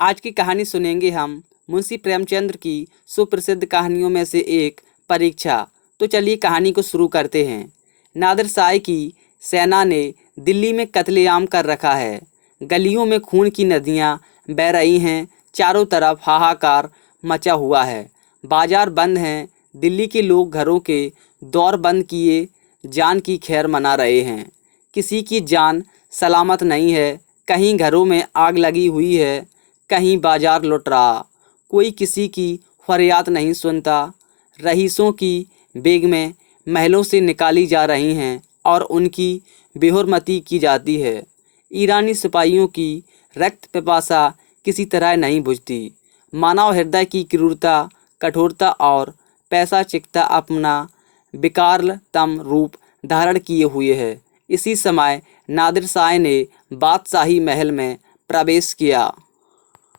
आज की कहानी सुनेंगे हम मुंशी प्रेमचंद्र की सुप्रसिद्ध कहानियों में से एक परीक्षा। तो चलिए कहानी को शुरू करते हैं। नादिर शाह की सेना ने दिल्ली में कत्लेआम कर रखा है। गलियों में खून की नदियां बह रही हैं। चारों तरफ हाहाकार मचा हुआ है। बाजार बंद हैं। दिल्ली के लोग घरों के दौर बंद किए जान की खैर मना रहे हैं। किसी की जान सलामत नहीं है। कहीं घरों में आग लगी हुई है, कहीं बाजार लुट रहा। कोई किसी की फरियाद नहीं सुनता। रईसों की बेगमें महलों से निकाली जा रही हैं और उनकी बेहुरमती की जाती है। ईरानी सिपाहियों की रक्त पिपासा किसी तरह नहीं बुझती। मानव हृदय की क्रूरता, कठोरता और पैसा चिकता अपना विकारलतम रूप धारण किए हुए है। इसी समय नादिर शाह ने बादशाही महल में प्रवेश किया।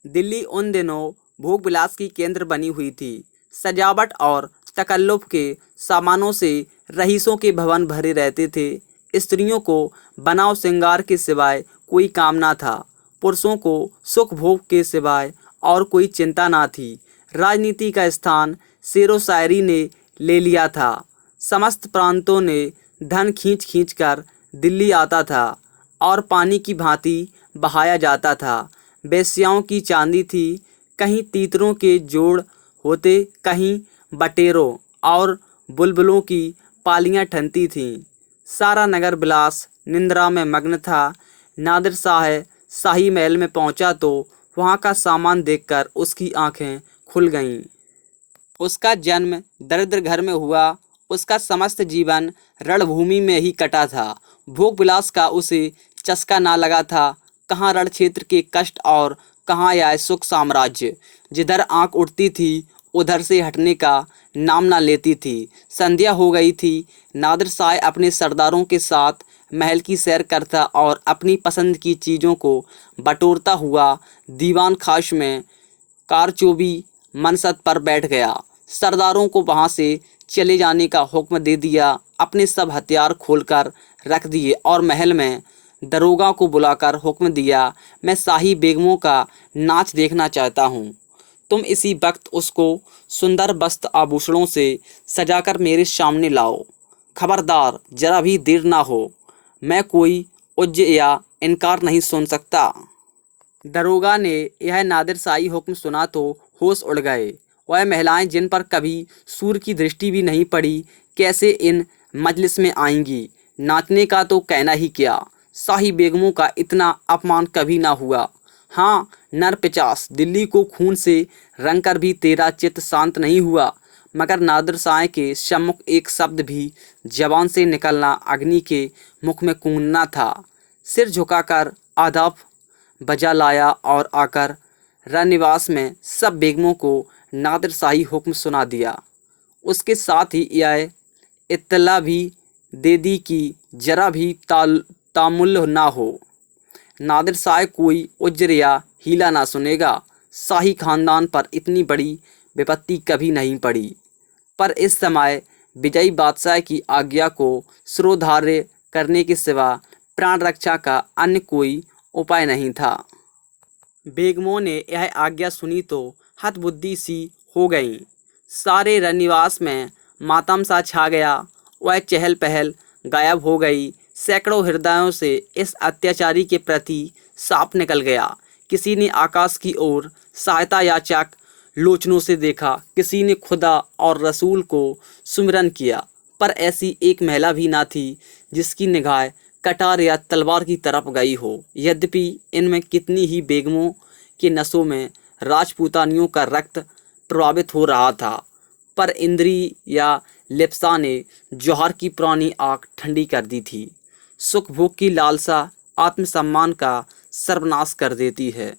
दिल्ली उन दिनों भोग विलास की केंद्र बनी हुई थी। सजावट और तकल्लुफ के सामानों से रईसों के भवन भरे रहते थे। स्त्रियों को बनाव श्रृंगार के सिवाय कोई काम ना था। पुरुषों को सुख भोग के सिवाय और कोई चिंता ना थी। राजनीति का स्थान शेरो शायरी ने ले लिया था। समस्त प्रांतों ने धन खींच खींच कर दिल्ली आता था और पानी की भांति बहाया जाता था। वेश्याओं की चांदी थी। कहीं तीतरों के जोड़ होते, कहीं बटेरों और बुलबुलों की पालियां ठनती थीं। सारा नगर विलास निंद्रा में मग्न था। नादिर शाह शाही महल में पहुंचा तो वहां का सामान देखकर उसकी आंखें खुल गईं। उसका जन्म दरिद्र घर में हुआ। उसका समस्त जीवन रणभूमि में ही कटा था। भोग विलास का उसे चस्का ना लगा था। कहाँ रण क्षेत्र के कष्ट और कहाँ यह सुख साम्राज्य। जिधर आंख उठती थी उधर से हटने का नाम ना लेती थी। संध्या हो गई थी। नादिर शाह अपने सरदारों के साथ महल की सैर करता और अपनी पसंद की चीज़ों को बटोरता हुआ दीवान खास में कारचोबी मनसद पर बैठ गया। सरदारों को वहां से चले जाने का हुक्म दे दिया। अपने सब हथियार खोलकर रख दिए और महल में दरोगा को बुलाकर हुक्म दिया, मैं शाही बेगमों का नाच देखना चाहता हूँ। तुम इसी वक्त उसको सुंदर वस्त्र आभूषणों से सजाकर मेरे सामने लाओ। खबरदार, जरा भी देर ना हो। मैं कोई उज्ज या इनकार नहीं सुन सकता। दरोगा ने यह नादिर शाही हुक्म सुना तो होश उड़ गए। वह महिलाएं जिन पर कभी सूर्य की दृष्टि भी नहीं पड़ी, कैसे इन मजलिस में आएंगी। नाचने का तो कहना ही क्या, शाही बेगमों का इतना अपमान कभी ना हुआ। हाँ नर पिचास, दिल्ली को खून से रंग कर भी तेरा चित्त शांत नहीं हुआ। मगर नादिर शाह के सम्मुख एक शब्द भी जबान से निकलना अग्नि के मुख में कूदना था। सिर झुकाकर आदाब बजा लाया और आकर रनिवास में सब बेगमों को नादिर शाही हुक्म सुना दिया। उसके साथ ही यह इत्तला भी दे दी कि जरा भी तामुल ना हो। नादिर शाह कोई उज्र या हीला ना सुनेगा। शाही खानदान पर इतनी बड़ी विपत्ति कभी नहीं पड़ी। पर इस समय विजयी बादशाह की आज्ञा को शिरोधार्य करने के सिवा प्राण रक्षा का अन्य कोई उपाय नहीं था। बेगमों ने यह आज्ञा सुनी तो हतबुद्धि सी हो गईं। सारे रनिवास में मातम सा छा गया। वह चहल पहल गायब हो गई। सैकड़ों हृदयों से इस अत्याचारी के प्रति साप निकल गया। किसी ने आकाश की ओर सहायता याचक लोचनों से देखा, किसी ने खुदा और रसूल को सुमिरन किया, पर ऐसी एक महिला भी ना थी जिसकी निगाह कटार या तलवार की तरफ गई हो। यद्यपि इनमें कितनी ही बेगमों के नसों में राजपूतानियों का रक्त प्रभावित हो रहा था, पर इंद्री या लिप्सा ने जौहर की पुरानी आग ठंडी कर दी थी। सुख भोग की लालसा आत्मसम्मान का सर्वनाश कर देती है।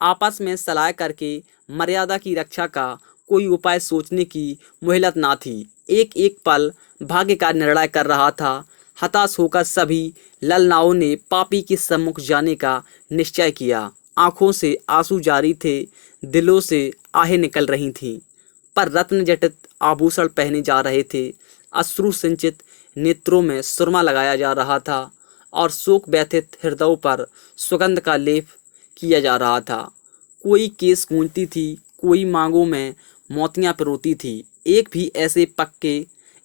आपस में सलाह करके मर्यादा की रक्षा का कोई उपाय सोचने की मोहलत ना थी। एक एक पल भाग्य का निर्णय कर रहा था। हताश होकर सभी ललनाओं ने पापी के सम्मुख जाने का निश्चय किया। आंखों से आंसू जारी थे, दिलों से आहें निकल रही थीं, पर रत्न जटित आभूषण पहने जा रहे थे। अश्रु सिंचित नेत्रों में सुरमा लगाया जा रहा था और शोक व्यथित हृदयों पर सुगंध का लेप किया जा रहा था। कोई केस गूंजती थी, कोई मांगों में मोतियां पिरोती थी। एक भी ऐसे पक्के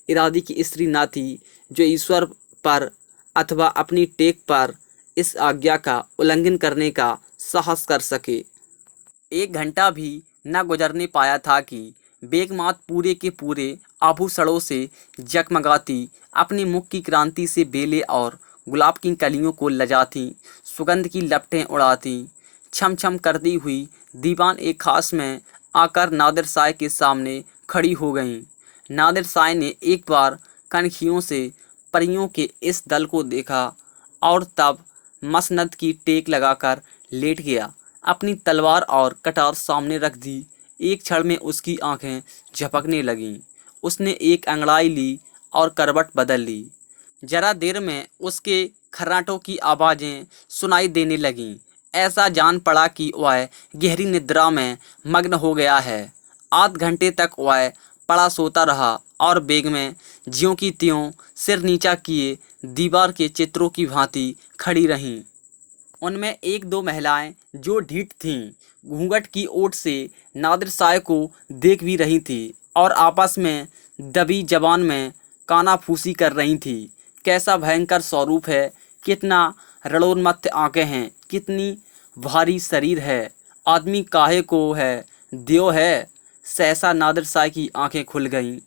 इरादे की स्त्री न थी जो ईश्वर पर अथवा अपनी टेक पर इस आज्ञा का उल्लंघन करने का साहस कर सके। 1 घंटा भी न गुजरने पाया था कि बेगमात पूरे के पूरे आभूषणों से जगमगाती अपने मुख की क्रांति से बेले और गुलाब की कलियों को लजाती सुगंध की लपटें उड़ाती छम छम करती हुई दीवान एक खास में आकर नादिर शाह के सामने खड़ी हो गईं। नादिर शाह ने एक बार कनखियों से परियों के इस दल को देखा और तब मसनद की टेक लगाकर लेट गया। अपनी तलवार और कटार सामने रख दी। एक क्षण में उसकी आंखें झपकने लगीं। उसने एक अंगड़ाई ली और करवट बदल ली। जरा देर में उसके खर्राटों की आवाज़ें सुनाई देने लगीं। ऐसा जान पड़ा कि वह गहरी निद्रा में मग्न हो गया है। आध घंटे तक वह पड़ा सोता रहा और बेग में ज्यों की त्यों सिर नीचा किए दीवार के चित्रों की भांति खड़ी रहीं। उनमें एक दो महिलाएं जो ढीठ थीं, घूंघट की ओट से नादिर शाह को देख भी रही थी और आपस में दबी जबान में कानाफूसी कर रही थी। कैसा भयंकर स्वरूप है, कितना रणोन्मत्त आंखें हैं, कितनी भारी शरीर है, आदमी काहे को है, देव है। सहसा नादिर शाह की आंखें खुल गईं।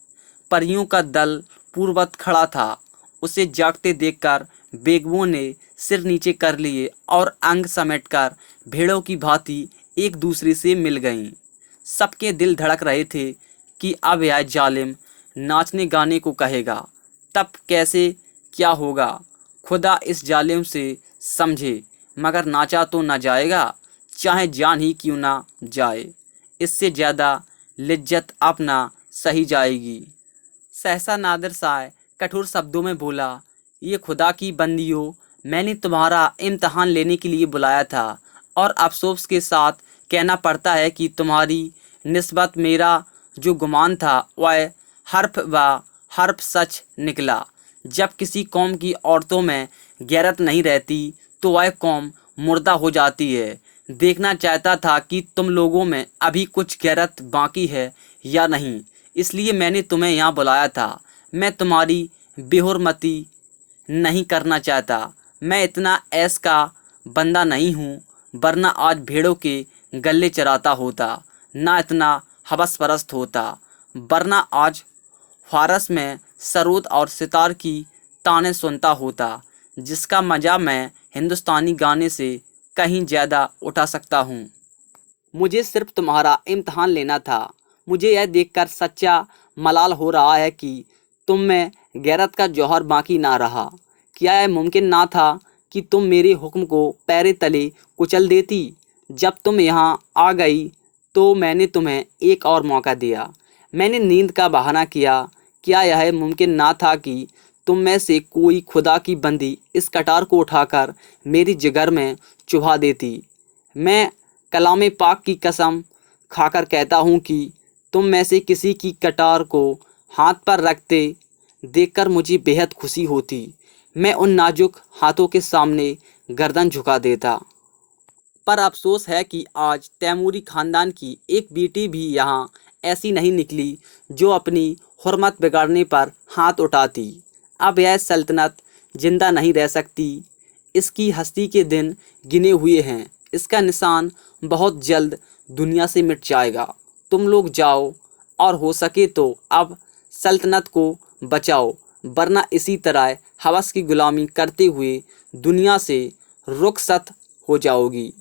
परियों का दल पूर्ववत खड़ा था। उसे जागते देखकर बेगमों ने सिर नीचे कर लिए और अंग समेटकर भेड़ों की भांति एक दूसरे से मिल गईं। सबके दिल धड़क रहे थे कि अब यह जालिम नाचने गाने को कहेगा, तब कैसे क्या होगा। खुदा इस जालिम से समझे, मगर नाचा तो न जाएगा, चाहे जान ही क्यों ना जाए। इससे ज़्यादा लिज्जत अपना सही जाएगी। सहसा नादिर शाह कठोर शब्दों में बोला, ये खुदा की बंदियों, मैंने तुम्हारा इम्तहान लेने के लिए बुलाया था और अफसोस के साथ कहना पड़ता है कि तुम्हारी निस्बत मेरा जो गुमान था वह हर्फ सच निकला। जब किसी कौम की औरतों में गैरत नहीं रहती तो वह कौम मुर्दा हो जाती है। देखना चाहता था कि तुम लोगों में अभी कुछ गैरत बाकी है या नहीं, इसलिए मैंने तुम्हें यहाँ बुलाया था। मैं तुम्हारी बेहुरमती नहीं करना चाहता। मैं इतना ऐश का बंदा नहीं हूँ, वरना आज भेड़ों के गले चराता होता, ना इतना हवस परस्त होता, वरना आज फारस में सरोद और सितार की ताने सुनता होता, जिसका मज़ा मैं हिंदुस्तानी गाने से कहीं ज़्यादा उठा सकता हूँ। मुझे सिर्फ तुम्हारा इम्तहान लेना था। मुझे यह देखकर सच्चा मलाल हो रहा है कि तुम में गैरत का जौहर बाकी ना रहा। क्या यह मुमकिन ना था कि तुम मेरे हुक्म को पैरे तले कुचल देती? जब तुम यहाँ आ गई तो मैंने तुम्हें एक और मौका दिया। मैंने नींद का बहाना किया। क्या यह मुमकिन ना था कि तुम में से कोई खुदा की बंदी इस कटार को उठाकर मेरी जिगर में चुभा देती? मैं कलाम पाक की कसम खाकर कहता हूँ कि तुम में से किसी की कटार को हाथ पर रखते देखकर मुझे बेहद खुशी होती। मैं उन नाजुक हाथों के सामने गर्दन झुका देता। पर अफसोस है कि आज तैमूरी ख़ानदान की एक बेटी भी यहाँ ऐसी नहीं निकली जो अपनी हुर्मत बिगाड़ने पर हाथ उठाती। अब यह सल्तनत जिंदा नहीं रह सकती। इसकी हस्ती के दिन गिने हुए हैं। इसका निशान बहुत जल्द दुनिया से मिट जाएगा। तुम लोग जाओ और हो सके तो अब सल्तनत को बचाओ, वरना इसी तरह हवस की गुलामी करते हुए दुनिया से रुखसत हो जाओगी।